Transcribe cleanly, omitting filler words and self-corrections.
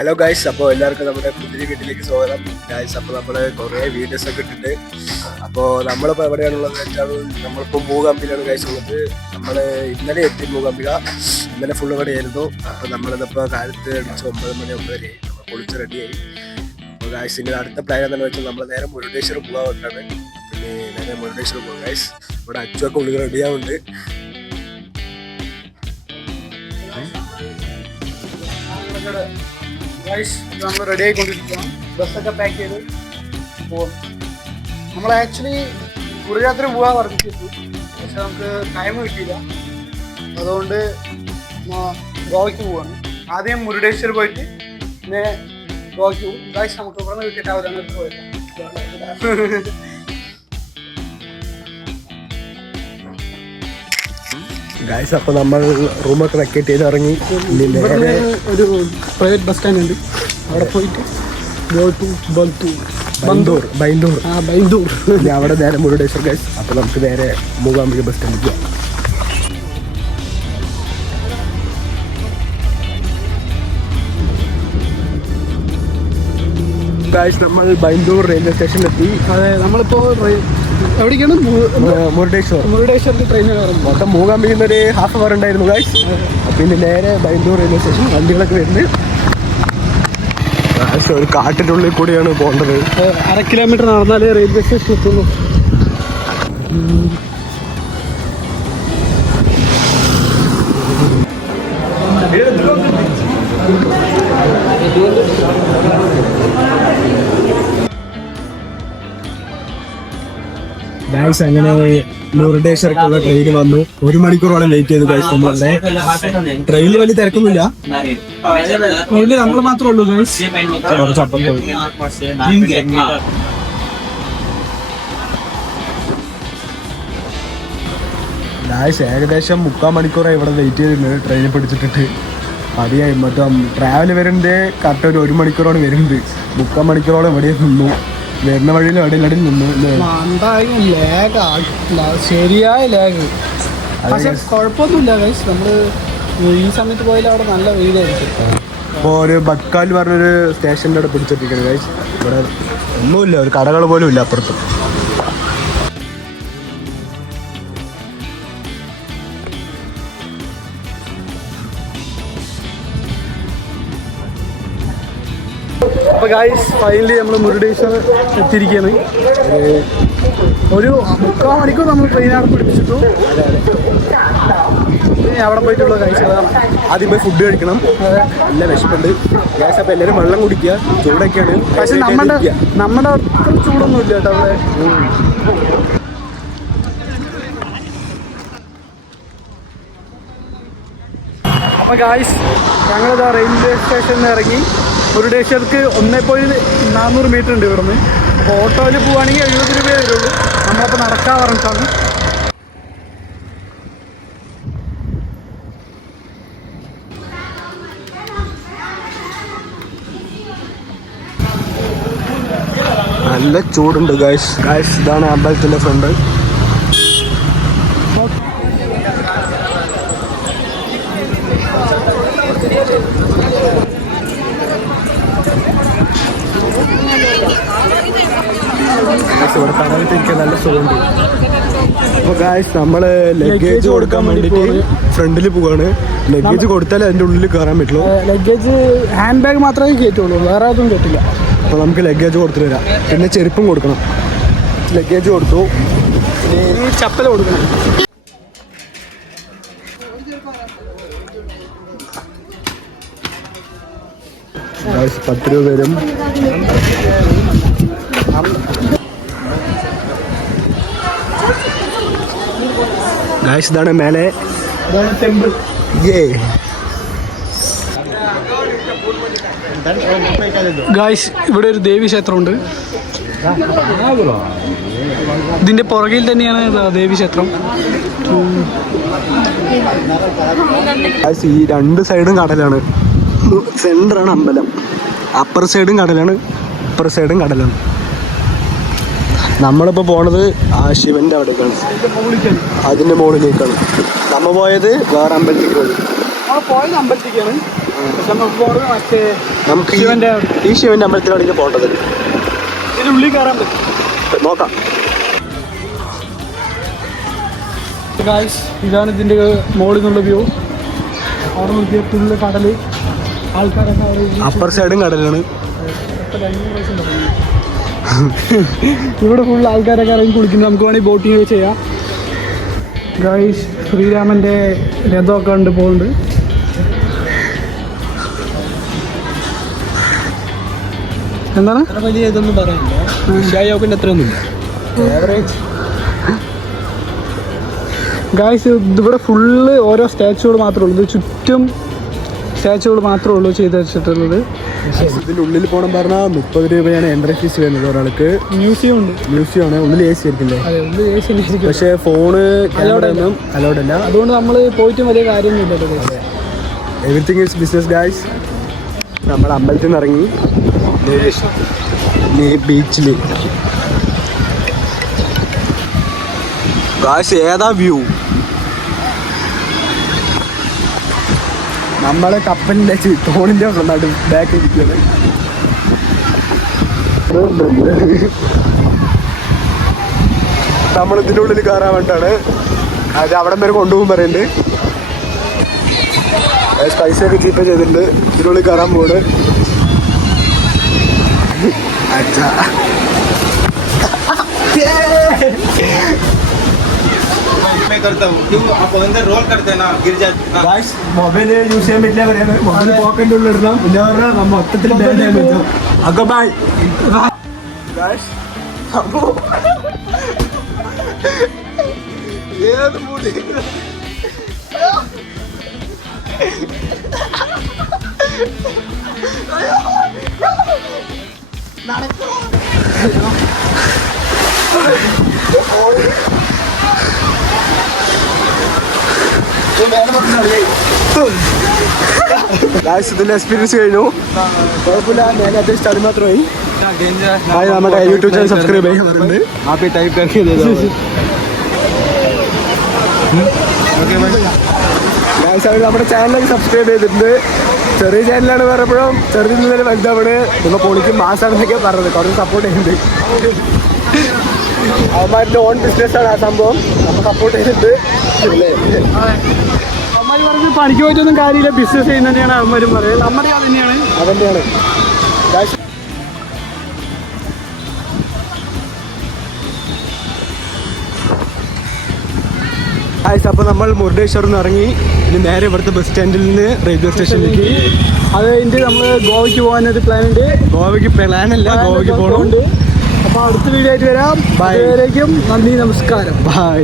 Hello guys, അപ്പോൾ എല്ലാവർക്കും നമ്മുടെ പുതിയ വീട്ടിലേക്ക് സ്വാഗതം ഗൈസ്. അപ്പോൾ നമ്മൾ കുറേ വീഡിയോസ് ഒക്കെ ഇട്ടിട്ട് അപ്പോൾ നമ്മളിപ്പോൾ എവിടെയാണുള്ളതെന്ന് വെച്ചാൽ നമ്മളിപ്പോൾ മൂകാംബിലാണ് ഗൈസ് ഉള്ളത്. നമ്മൾ ഇന്നലെ എത്തി മൂകാംബിക, ഇന്നലെ ഫുള്ള് ഇവിടെയായിരുന്നു. അപ്പോൾ നമ്മളിതിപ്പോൾ കാലത്ത് അടിച്ച് 9 മണി 9:30 നമ്മൾ പൊളിച്ച് റെഡിയായി. അപ്പോൾ ഗൈസ് ഇനി അടുത്ത പ്ലാൻ എന്താണെന്ന് വെച്ചാൽ നമ്മൾ നേരെ മുരുടേശ്വരം പോകാൻ വേണ്ടിയിട്ടാണ്. പിന്നെ നേരെ മുരുടേശ്വരം പോകും ഗൈസ്. ഇവിടെ അച്ചുവൊക്കെ ഉള്ളിൽ റെഡിയാവുന്നുണ്ട്. നമ്മൾ റെഡി ആയിക്കൊണ്ടിരിക്കുകയാണ്. ബസ്സൊക്കെ പാക്ക് ചെയ്ത് പോകും. നമ്മൾ ആക്ച്വലി കുറുരാത്രി പോകാൻ പറഞ്ഞിട്ടു, പക്ഷെ നമുക്ക് ടൈം കിട്ടിയില്ല. അതുകൊണ്ട് ഗോവയ്ക്ക് പോവാണ്. ആദ്യം മുരുടേശ്വർ പോയിട്ട് പിന്നെ ഗോവയ്ക്ക് പോകും. ഗായ്സ് നമുക്ക് ഇവിടെ നിന്ന് കിട്ടിയിട്ട് അവരങ്ങനെ പോയില്ല. ഗൈസ് അപ്പോൾ നമ്മൾ റൂമൊക്കെ വെക്കേറ്റ് ചെയ്ത് ഇറങ്ങി. ഒരു പ്രൈവറ്റ് ബസ് സ്റ്റാൻഡ് ഉണ്ട്, അവിടെ പോയിട്ട് ബൈന്ദൂർ അവിടെ നേരെ മുരുടേശ്വർ ഗൈസ്. അപ്പോൾ നമുക്ക് നേരെ മൂകാംബിക ബസ് സ്റ്റാൻഡിൽ പോകാം. ഗൈസ് നമ്മൾ ബൈന്ദൂർ റെയിൽവേ സ്റ്റേഷനിലെത്തി. അതെ, നമ്മളിപ്പോൾ എവിടേക്കാണ്? മുരുടേശ്വറിൽ ട്രെയിനിൽ കയറും. മൊത്തം മൂകാംബിയിൽ നിന്നൊരു ഹാഫ് അവർ ഉണ്ടായിരുന്നു ഗൈസ്. പിന്നെ നേരെ ബൈന്ദൂർ റെയിൽവേ സ്റ്റേഷൻ. വണ്ടികളൊക്കെ വരുന്നത് ഒരു കാട്ടിൻ്റെ ഉള്ളിൽ കൂടിയാണ് പോകേണ്ടത്. 1/2 കിലോമീറ്റർ നടന്നാലേ റെയിൽവേ സ്റ്റേഷൻ എത്തുള്ളൂ. ഗൈസ് അങ്ങനെ മുരുടേശ്വരക്കുള്ള ട്രെയിൻ വന്നു. 1 മണിക്കൂറോളം വെയിറ്റ് ചെയ്തു ഗൈസ്. നമ്മളുടെ ട്രെയിനിൽ വലിയ തിരക്കൊന്നുമില്ല, നമ്മൾ മാത്രമേ ഉള്ളൂ ഗൈസ്. ഗൈസ് ഏകദേശം 3/4 മണിക്കൂറായി ഇവിടെ വെയിറ്റ് ചെയ്തിട്ടുണ്ട് ട്രെയിനിൽ പിടിച്ചിട്ടിട്ട്. മതിയായി. മൊത്തം ട്രാവൽ വരുന്നത് കറക്റ്റ് ഒരു 1 മണിക്കൂറാണ് വരുന്നത്. 3/4 മണിക്കൂറോളം ഇവിടെ നിന്നു. വരുന്ന വഴിയിൽ എവിടെയിലടി നിന്നു. ശരിയായ ലാഗ്. പക്ഷെ കുഴപ്പമൊന്നുമില്ല ഗൈസ്. നമ്മള് ഈ സമയത്ത് പോയാലും അവിടെ നല്ല വെയിലായിരിക്കും. അപ്പോൾ ഒരു ബക്കാൽ പറഞ്ഞൊരു സ്റ്റേഷൻ്റെ അവിടെ പിടിച്ചിട്ടിരിക്കുന്നത് ഗൈസ്. ഇവിടെ ഒന്നുമില്ല, ഒരു കടകൾ പോലും ഇല്ല അപ്പുറത്ത്. അപ്പോൾ ഗൈസ് ഫൈനലി നമ്മൾ മുരുടേശ്വർ എത്തിയിരിക്കുകയാണ്. ഒരു 3/4 മണിക്കൂർ നമ്മൾ ട്രെയിനാണ് പിടിപ്പിച്ചിട്ടു. അവിടെ പോയിട്ടുള്ള ഗൈസ് ആദ്യം പോയി ഫുഡ് കഴിക്കണം. നല്ല വിശപ്പുണ്ട് ഗൈസ്. അപ്പോൾ എല്ലാവരും വെള്ളം കുടിക്കുക. ചൂടൊക്കെയാണ്, പക്ഷെ നമ്മുടെ അത്ര ചൂടൊന്നും ഇല്ല കേട്ടോ അവിടെ. അപ്പോൾ ഗൈസ് ഞങ്ങളിതാ റെയിൽവേ സ്റ്റേഷനിൽ ഇറങ്ങി. മുരുടേശ്വർക്ക് 1.400 മീറ്റർ ഉണ്ട് ഇവിടുന്ന്. അപ്പോൾ ഓട്ടോയിൽ പോവുകയാണെങ്കിൽ 70 രൂപയെ വരുള്ളൂ. നമ്മളപ്പോൾ നടക്കാൻ പറഞ്ഞിട്ടാണ്. നല്ല ചൂടുണ്ട് ഗൈസ്. ഇതാണ് അമ്പലത്തിൻ്റെ ഫ്രണ്ട്. ഇവിടെ തണലത്ത് എനിക്ക് നല്ല സുഖമുണ്ട്. അപ്പോൾ ഗൈസ് നമ്മൾ ലഗേജ് കൊടുക്കാൻ വേണ്ടിയിട്ട് ഫ്രണ്ടിൽ പോവാണ്. ലഗേജ് കൊടുത്താലേ അതിൻ്റെ ഉള്ളിൽ കയറാൻ പറ്റുള്ളൂ. ലഗേജ് ഹാൻഡ് ബാഗ് മാത്രമേ കയറ്റുള്ളൂ, വേറെ ഒന്നും കയറ്റില്ല. അപ്പോൾ നമുക്ക് ലഗേജ് കൊടുത്തിട്ട് വരാം. പിന്നെ ചെരുപ്പും കൊടുക്കണം. ലഗേജ് കൊടുത്തു, ഈ ചപ്പൽ കൊടുക്കണം. ഗൈസ് 10 രൂപ വരും. ഗൈസ് ഇതാണ് മേലെ ടെമ്പിൾ. ഗൈസ് ഇവിടെ ഒരു ദേവി ക്ഷേത്രമുണ്ട്. ഇതിന്റെ പുറകിൽ തന്നെയാണ് ദേവി ക്ഷേത്രം. ഈ 2 സൈഡും കടലാണ്. സെന്ററാണ് അമ്പലം. അപ്പർ സൈഡും കടലാണ്, ഇപ്പർ സൈഡും കടലാണ്. നമ്മളിപ്പോൾ പോണത് ആ ശിവന്റെ അവിടേക്കാണ്, അതിന്റെ മുകളിലേക്കാണ്. നമ്മ പോയത് വേറെ അമ്പലത്തിലേക്ക് പോയി. അമ്പലത്തിലേക്കാണ്. പക്ഷെ നമുക്ക് പോകണം മറ്റേ നമുക്ക് ഈ ശിവന്റെ അമ്പലത്തിലാണ് പോകേണ്ടത്. ഇതിന്റെ ഉള്ളിൽ കയറാൻ പറ്റും, നോക്കാം. ഗായ്സ് ഇതാണ് ഇതിൻ്റെ മുകളിൽ നിന്നുള്ള വ്യൂ. അവിടെ നോക്കിയ ഫുള്ള് കടല്, ആൾക്കാരൊക്കെ അവിടെ അപ്പർ സൈഡും കടലാണ്. ഇവിടെ ഫുൾ ആൾക്കാരൊക്കെ ഇറങ്ങി കുളിക്കുന്നത്. നമുക്ക് വേണമെങ്കിൽ ബോട്ടിംഗ് ഒക്കെ ചെയ്യാം. ഗായ്സ് ശ്രീരാമൻ്റെ രഥമൊക്കെ ഉണ്ട് പോകുന്നുണ്ട്. എന്താണ് വലിയ ഇതൊന്നും പറയാനില്ല, അത്രയൊന്നുമില്ല. ഗായ്സ് ഇവിടെ ഫുള്ള് ഓരോ സ്റ്റാച്ചുകൾ മാത്രമേ ഉള്ളൂ. ഇത് ചുറ്റും സ്റ്റാച്ചുകൾ മാത്രമേ ഉള്ളൂ ചെയ്ത് വെച്ചിട്ടുള്ളത്. ഇതിൻ്റെ ഉള്ളിൽ പോകണം പറഞ്ഞാൽ 30 രൂപയാണ് എൻട്രി ഫീസ് വരുന്നത് ഒരാൾക്ക്. മ്യൂസിയം ഉണ്ട്, മ്യൂസിയം ആണ്. ഉള്ളിൽ AC ആയിരിക്കില്ലേ? അതെ ഉള്ളിൽ AC ആയിരിക്കും. പക്ഷേ ഫോണ് ഒന്നും അലൗഡ് അല്ല. അതുകൊണ്ട് നമ്മൾ പോയിട്ടും വലിയ കാര്യമൊന്നുമില്ല. Everything is business guys. നമ്മൾ അമ്പലത്തിൽ നിന്ന് ഇറങ്ങി ബീച്ചിൽ. ഗായ്സ് ഏതാ വ്യൂ? നമ്മളെ കപ്പലിൻ്റെ തോണിൻ്റെ നടും ബാക്ക് ഇരിക്കുന്നത്. നമ്മൾ ഇതിൻ്റെ ഉള്ളിൽ കയറാൻ വേണ്ടിയിട്ടാണ്. അത് അവിടെ വരെ കൊണ്ടുപോകും പറയുന്നുണ്ട്. പൈസയൊക്കെ ചീപ്പ് ചെയ്തിട്ടുണ്ട്. ഇതിനുള്ളിൽ കയറാൻ പോണ്. മൊബൈൽ യൂസ് ചെയ്യാൻ പറ്റില്ല പറയുന്നത്. മൊബൈൽ പോക്കറ്റിൻ്റെ ഉള്ളിൽ ഇടണം. പിന്നെ പറഞ്ഞാൽ നമ്മ മൊത്തത്തിൽ ബാൻ ചെയ്യാൻ പറ്റും. ഒക്കെ ബൈ. ഏത് മൂടി ഇതിന്റെ എക്സ്പീരിയൻസ് കഴിഞ്ഞു. കുഴപ്പമില്ല, ഞാൻ അത്യാവശ്യം അത് മാത്രമായി. നമ്മുടെ യൂട്യൂബ് ചാനൽ സബ്സ്ക്രൈബ് ചെയ്യാറുണ്ട്. നമ്മുടെ ചാനലൊക്കെ സബ്സ്ക്രൈബ് ചെയ്തിട്ടുണ്ട്. ചെറിയ ചാനലാണ് പറയുമ്പോഴും ചെറുതിൽ നിന്നൊരു വലുതാണ്. നിങ്ങൾ പൊളിക്കും മാസാണെന്നൊക്കെ പറഞ്ഞത്. കുറച്ച് സപ്പോർട്ട് ചെയ്യുന്നുണ്ട്. അവന്മാരുടെ ഓൺ ബിസിനസ്സാണ് ആ സംഭവം. നമ്മൾ സപ്പോർട്ട് ചെയ്തിട്ടുണ്ട്. അവന്മാർ പറഞ്ഞ് പണിക്ക് പോയിട്ടൊന്നും കാര്യമില്ല, ബിസിനസ് ചെയ്യുന്ന തന്നെയാണ് അവന്മാരും പറയുന്നത്. നമ്മുടെ തന്നെയാണ് അതന്നെയാണ്. അപ്പോൾ നമ്മൾ മുരുടേശ്വറിൽ നിന്ന് ഇറങ്ങി ഇനി നേരെ ഇവിടുത്തെ ബസ് സ്റ്റാൻഡിൽ നിന്ന് റെയിൽവേ സ്റ്റേഷനിലേക്ക്. അത് കഴിഞ്ഞിട്ട് നമ്മൾ ഗോവയ്ക്ക് പോകാനൊരു പ്ലാൻ ഉണ്ട്. ഗോവയ്ക്ക് പ്ലാനല്ല, ഗോവയ്ക്ക് പോകണം. അപ്പോൾ അടുത്ത വീഡിയോ ആയിട്ട് വരാം. ബൈ. നന്ദി, നമസ്കാരം. ബൈ.